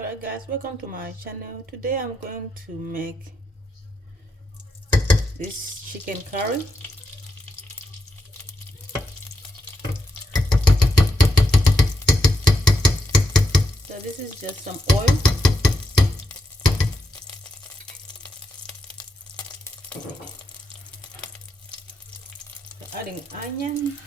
Alright guys, welcome to my channel. Today I'm going to make this chicken curry. So this is just some oil. So adding onion.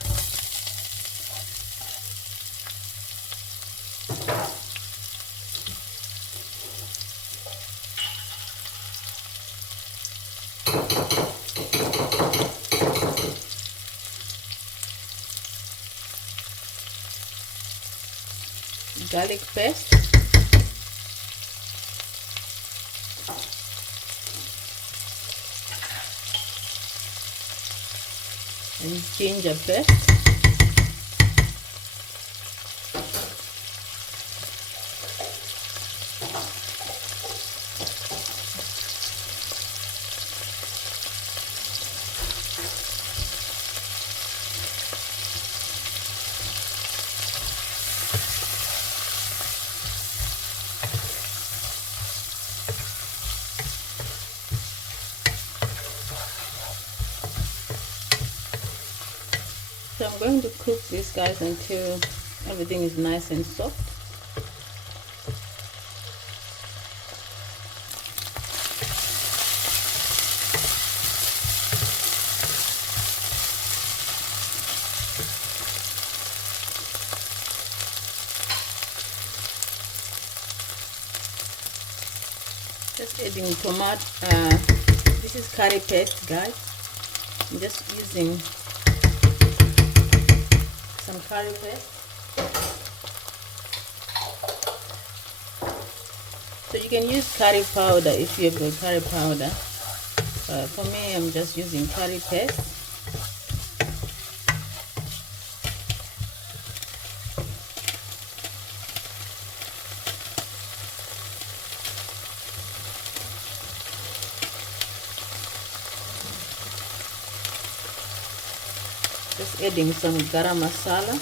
Garlic paste. And ginger paste. So I'm going to cook this, guys, until everything is nice and soft. Just adding tomato. This is curry paste, guys. I'm just using some curry paste. So you can use curry powder if you have a curry powder. For me, I'm just using curry paste. Just adding some garam masala.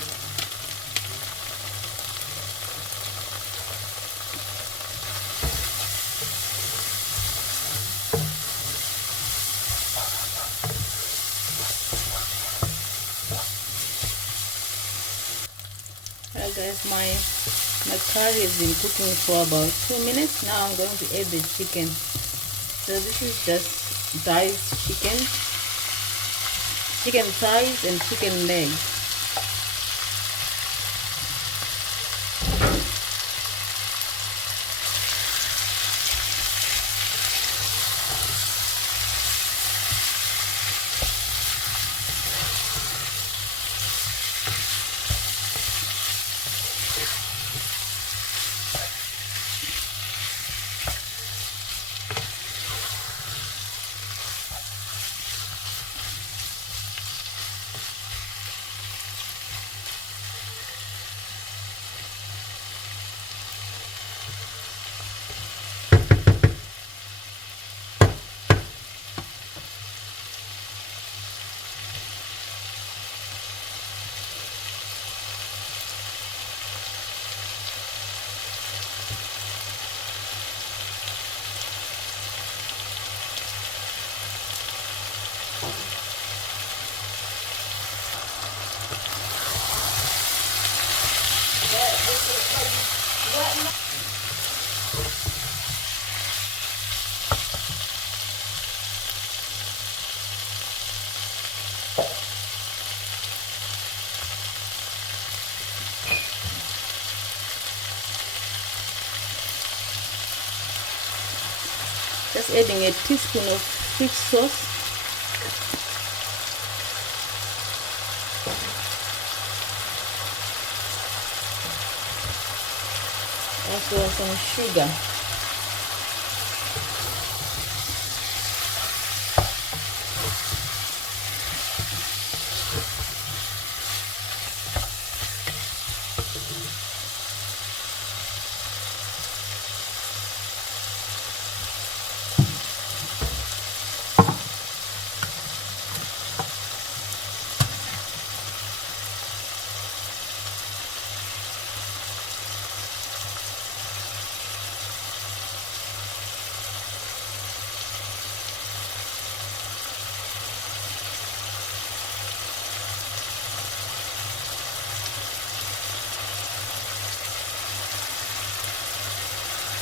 Alright guys, my curry has been cooking for about 2 minutes. Now I'm going to add the chicken. So this is just diced chicken thighs and chicken legs. Just adding a teaspoon of fish sauce. Also some sugar.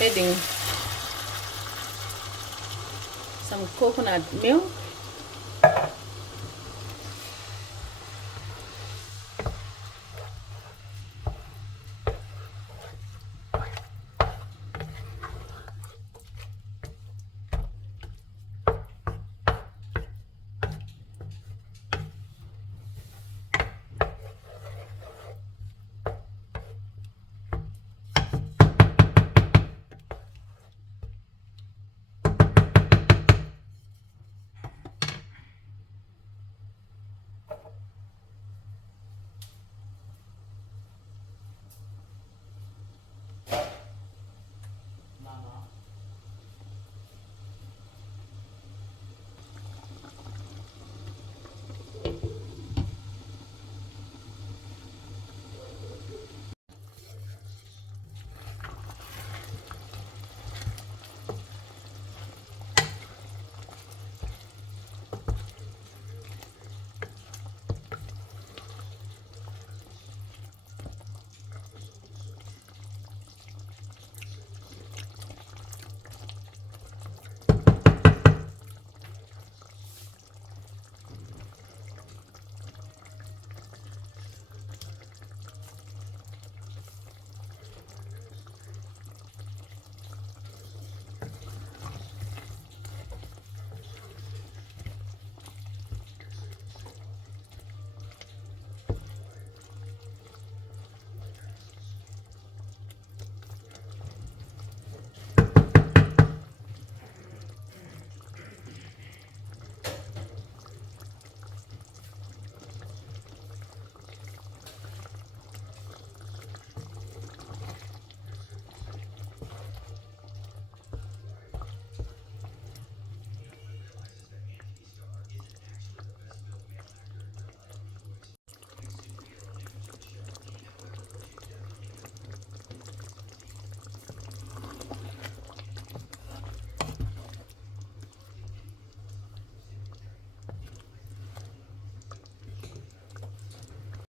adding some coconut milk